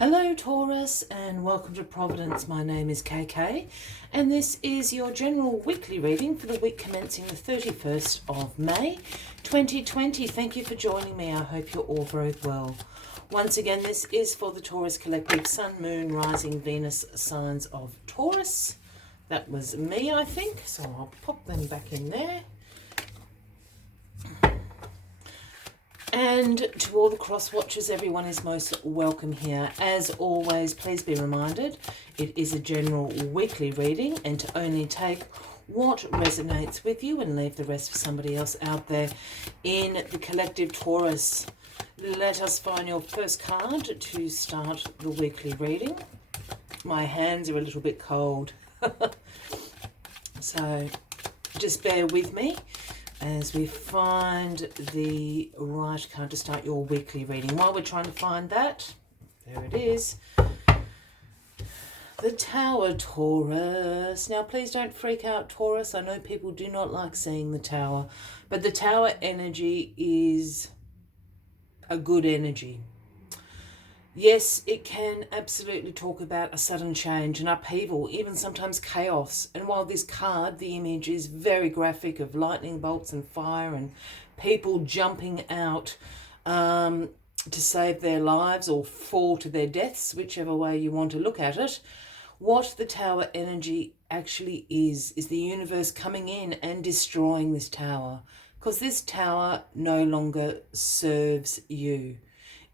Hello Taurus and welcome to Providence. My name is KK and this is your general weekly reading for the week commencing the 31st of May 2020. Thank you for joining me. I hope you're all very well. Once again, this is for the Taurus Collective, Sun, Moon, Rising, Venus signs of Taurus. That was me, I think, so I'll pop them back in there. And to all the cross watchers, everyone is most welcome here. As always, please be reminded, it is a general weekly reading and to only take what resonates with you and leave the rest for somebody else out there in the collective Taurus. Let us find your first card to start the weekly reading. My hands are a little bit cold, so just bear with me as we find the right card to start your weekly reading. While we're trying to find that, there it is. The Tower, Taurus. Now, please don't freak out, Taurus. I know people do not like seeing the Tower, but the Tower energy is a good energy. Yes, it can absolutely talk about a sudden change, an upheaval, even sometimes chaos. And while this card, the image is very graphic of lightning bolts and fire and people jumping out to save their lives or fall to their deaths, whichever way you want to look at it, what the Tower energy actually is the universe coming in and destroying this Tower. Because this Tower no longer serves you.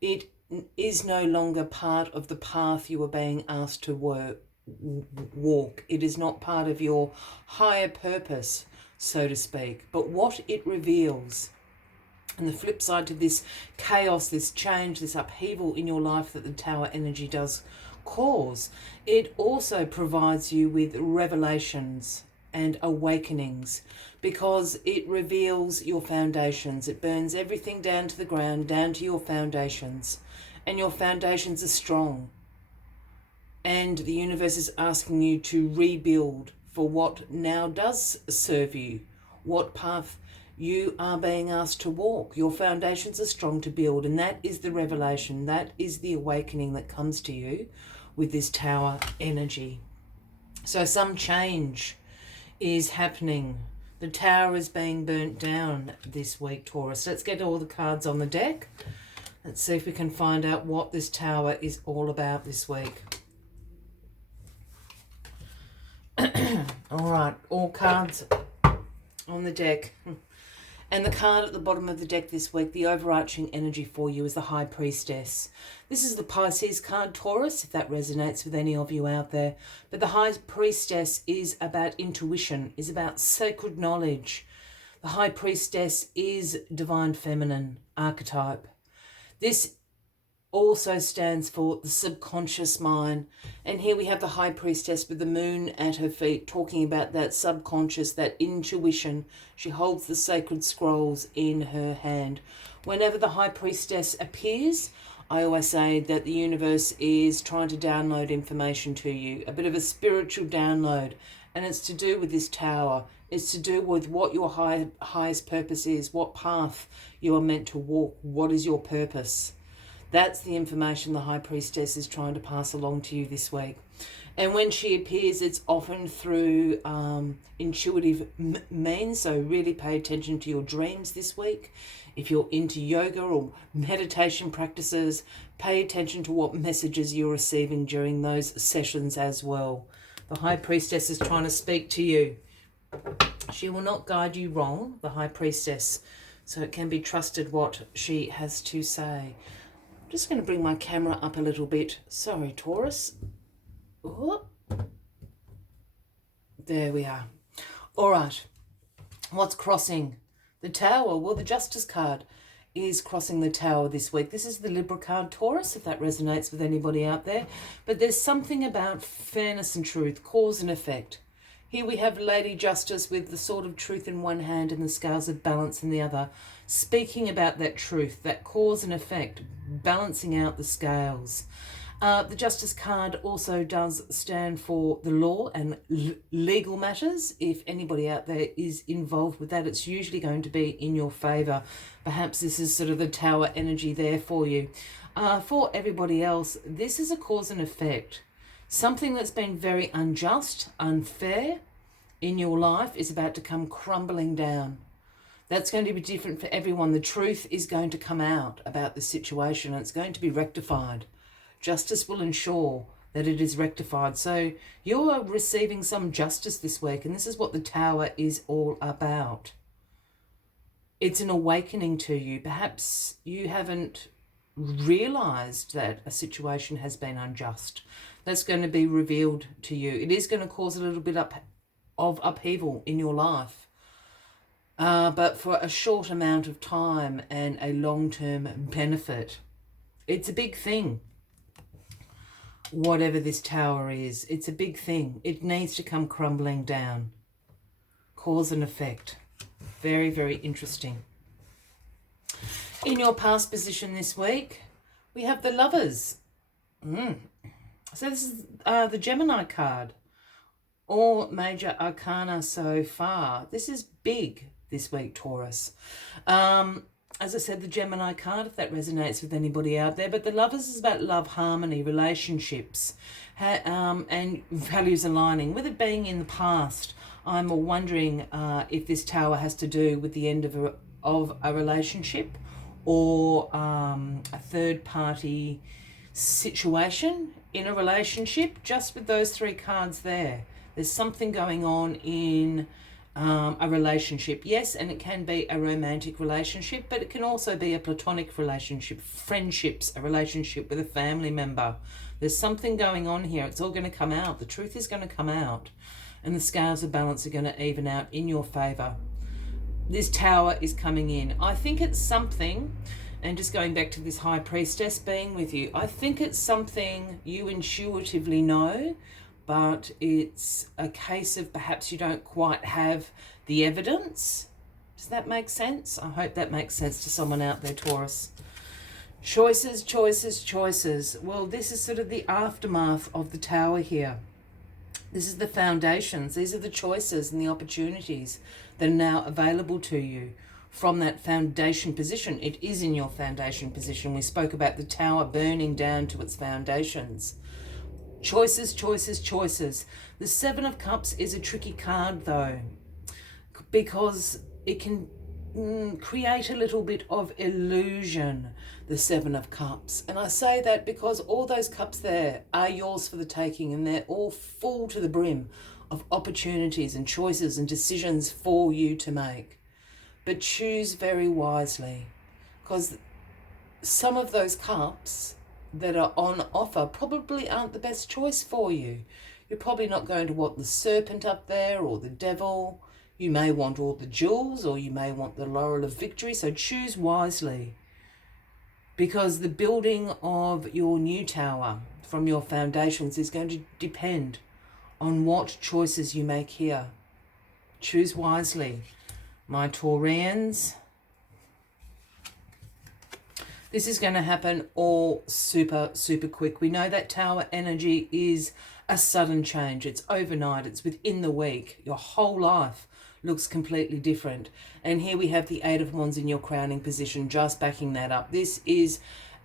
It is no longer part of the path you are being asked to walk. It is not part of your higher purpose, so to speak. But what it reveals, and the flip side to this chaos, this change, this upheaval in your life that the Tower energy does cause, it also provides you with revelations and awakenings, because it reveals your foundations. It burns everything down to the ground, down to your foundations, and your foundations are strong. And the universe is asking you to rebuild for what now does serve you, what path you are being asked to walk. Your foundations are strong to build, and that is the revelation, that is the awakening that comes to you with this Tower energy. So some change is happening. The Tower is being burnt down this week, Taurus. Let's get all the cards on the deck. Let's see if we can find out what this Tower is all about this week. All right, all cards on the deck. And the card at the bottom of the deck this week, the overarching energy for you is the High Priestess. This is the Pisces card, Taurus, if that resonates with any of you out there. But the High Priestess is about intuition, is about sacred knowledge. The High Priestess is divine feminine archetype. This also stands for the subconscious mind. And here we have the High Priestess with the moon at her feet, talking about that subconscious, that intuition. She holds the sacred scrolls in her hand. Whenever the High Priestess appears, I always say that the universe is trying to download information to you, a bit of a spiritual download. And it's to do with this Tower. It's to do with what your highest purpose is, what path you are meant to walk, what is your purpose. That's the information the High Priestess is trying to pass along to you this week. And when she appears, it's often through intuitive means, so really pay attention to your dreams this week. If you're into yoga or meditation practices, pay attention to what messages you're receiving during those sessions as well. The High Priestess is trying to speak to you. She will not guide you wrong, the High Priestess, so it can be trusted what she has to say. I'm just going to bring my camera up a little bit. Sorry, Taurus. Oh. There we are. All right. What's crossing the Tower? Well, the Justice card is crossing the Tower this week. This is the Libra card, Taurus, if that resonates with anybody out there. But there's something about fairness and truth, cause and effect. Here we have Lady Justice with the sword of truth in one hand and the scales of balance in the other, speaking about that truth, that cause and effect, balancing out the scales. The Justice card also does stand for the law and legal matters. If anybody out there is involved with that, it's usually going to be in your favour. Perhaps this is sort of the Tower energy there for you. For everybody else, this is a cause and effect. Something that's been very unjust, unfair in your life is about to come crumbling down. That's going to be different for everyone. The truth is going to come out about the situation and it's going to be rectified. Justice will ensure that it is rectified. So you are receiving some justice this week, and this is what the Tower is all about. It's an awakening to you. Perhaps you haven't realized that a situation has been unjust. That's going to be revealed to you. It is going to cause a little bit of upheaval in your life, but for a short amount of time and a long-term benefit. It's a big thing. Whatever this Tower is, it's a big thing. It needs to come crumbling down. Cause and effect. Very, very interesting. In your past position this week, we have the Lovers. So this is the Gemini card. All major arcana so far. This is big this week, Taurus. As I said, the Gemini card, if that resonates with anybody out there. But the Lovers is about love, harmony, relationships, and values aligning. With it being in the past, I'm wondering if this Tower has to do with the end of a relationship or a third-party situation in a relationship. Just with those three cards there, there's something going on in a relationship. Yes, and it can be a romantic relationship, but it can also be a platonic relationship, friendships, a relationship with a family member. There's something going on here. It's all going to come out. The truth is going to come out, and the scales of balance are going to even out in your favor. This Tower is coming in. I think it's something, and just going back to this High Priestess being with you, I think it's something you intuitively know, but it's a case of perhaps you don't quite have the evidence. Does that make sense? I hope that makes sense to someone out there, Taurus. Choices, choices, choices. Well, this is sort of the aftermath of the Tower here. This is the foundations. These are the choices and the opportunities that are now available to you from that foundation position. It is in your foundation position. We spoke about the Tower burning down to its foundations. Choices, choices, choices. The Seven of Cups is a tricky card though, because it can create a little bit of illusion, the Seven of Cups. And I say that because all those cups there are yours for the taking, and they're all full to the brim of opportunities and choices and decisions for you to make. But choose very wisely, because some of those cups that are on offer probably aren't the best choice for you. You're probably not going to want the Serpent up there or the Devil. You may want all the jewels, or you may want the Laurel of Victory. So choose wisely, because the building of your new Tower from your foundations is going to depend on what choices you make here. Choose wisely, my Taurians. This is going to happen all super, super quick. We know that Tower energy is a sudden change. It's overnight. It's within the week. Your whole life looks completely different. And here we have the Eight of Wands in your crowning position, just backing that up. This is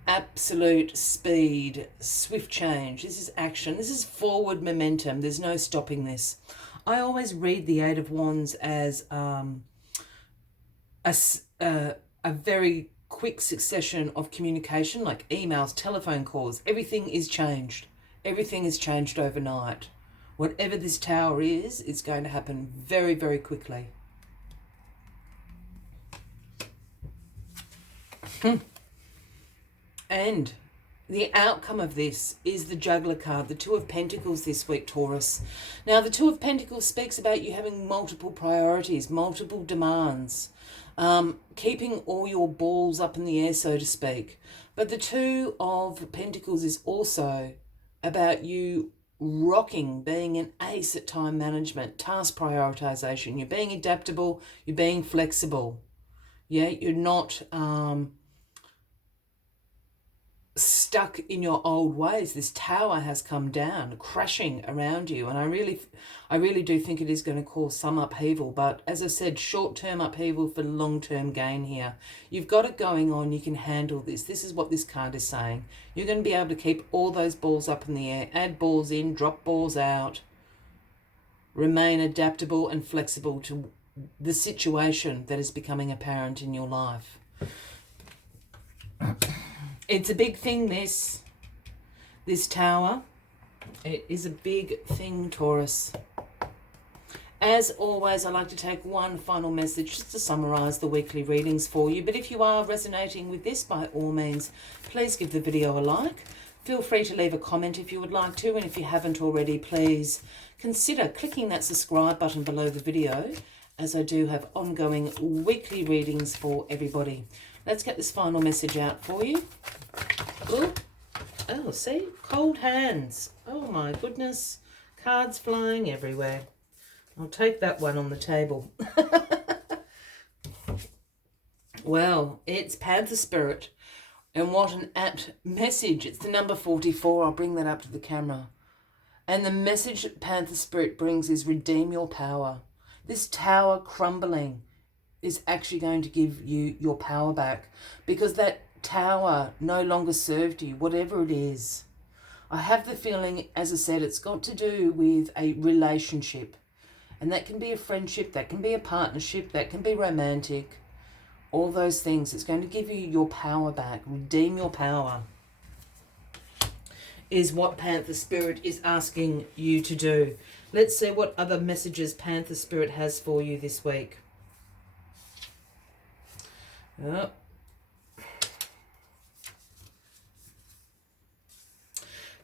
absolute speed, swift change. This is action. This is forward momentum. There's no stopping this. I always read the Eight of Wands as a very quick succession of communication, like emails, telephone calls. Everything is changed. Everything is changed overnight. Whatever this Tower is, it's going to happen very, very quickly. And the outcome of this is the Juggler card, the Two of Pentacles this week, Taurus. Now, the Two of Pentacles speaks about you having multiple priorities, multiple demands, keeping all your balls up in the air, so to speak. But the Two of Pentacles is also about you rocking, being an ace at time management, task prioritization. You're being adaptable, you're being flexible. Yeah, you're not stuck in your old ways. This tower has come down, crashing around you, and I really do think it is going to cause some upheaval. But as I said, short-term upheaval for long-term gain here. You've got it going on. You can handle this. This is what this card is saying. You're going to be able to keep all those balls up in the air, add balls in, drop balls out, remain adaptable and flexible to the situation that is becoming apparent in your life. It's a big thing, this tower. It is a big thing, Taurus. As always, I like to take one final message just to summarise the weekly readings for you. But if you are resonating with this, by all means, please give the video a like. Feel free to leave a comment if you would like to. And if you haven't already, please consider clicking that subscribe button below the video, as I do have ongoing weekly readings for everybody. Let's get this final message out for you. Ooh. Oh, see? Cold hands. Oh, my goodness. Cards flying everywhere. I'll take that one on the table. Well, it's Panther Spirit. And what an apt message. It's the number 44. I'll bring that up to the camera. And the message that Panther Spirit brings is redeem your power. This tower crumbling is actually going to give you your power back, because that tower no longer served you, whatever it is. I have the feeling, as I said, it's got to do with a relationship, and that can be a friendship, that can be a partnership, that can be romantic, all those things. It's going to give you your power back. Redeem your power is what Panther Spirit is asking you to do. Let's see what other messages Panther Spirit has for you this week. Oh.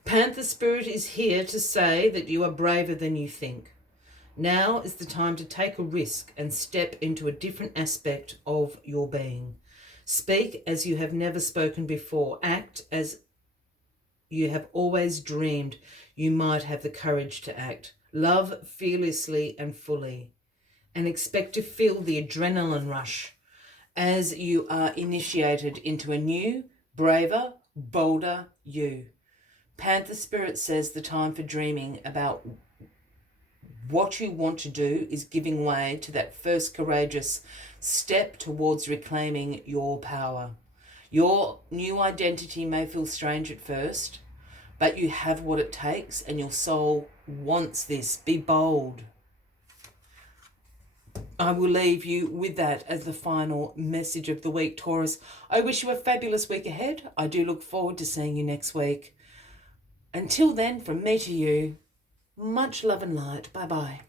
Panther Spirit is here to say that you are braver than you think. Now is the time to take a risk and step into a different aspect of your being. Speak as you have never spoken before. Act as you have always dreamed you might have the courage to act. Love fearlessly and fully, and expect to feel the adrenaline rush as you are initiated into a new, braver, bolder you. Panther Spirit says the time for dreaming about what you want to do is giving way to that first courageous step towards reclaiming your power. Your new identity may feel strange at first, but you have what it takes, and your soul wants this. Be bold. I will leave you with that as the final message of the week, Taurus. I wish you a fabulous week ahead. I do look forward to seeing you next week. Until then, from me to you, much love and light. Bye-bye.